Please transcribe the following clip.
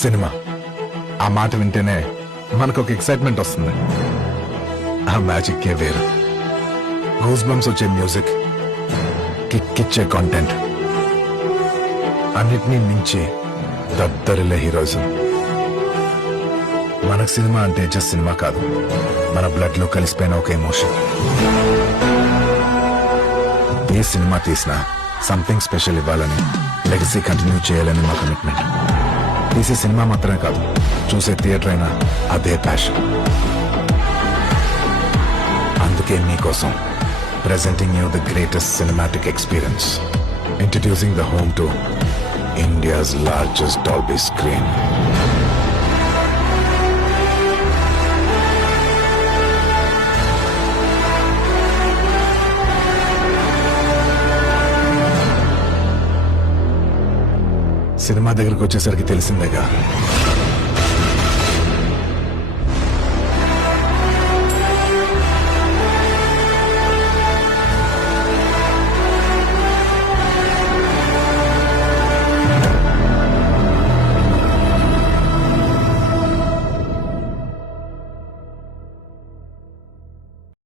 Cinema ఆ మాట వింటేనే మనకు ఒక ఎక్సైట్మెంట్ వస్తుంది. ఆ మ్యాజిక్కే వేరు. గూస్ బంప్స్ వచ్చే మ్యూజిక్, కిక్కిచ్చే కాంటెంట్, అన్నిటినీ మించి దద్దరిల్లే హీరోయిజం. మనకు సినిమా అంటే జస్ట్ సినిమా కాదు, మన బ్లడ్ లో కలిసిపోయిన ఒక ఎమోషన్. ఏ సినిమా తీసినా సంథింగ్ స్పెషల్ ఇవ్వాలని, లెగసీ కంటిన్యూ చేయాలని మా కమిట్మెంట్. తీసే సినిమా మాత్రమే కాదు, చూసే థియేటర్ అయినా అదే ప్యాషన్. అందుకే మీకోసం presenting you the greatest cinematic experience, introducing the home to India's largest Dolby screen. Cinema దగ్గరకు వచ్చేసరికి తెలిసిందేగా,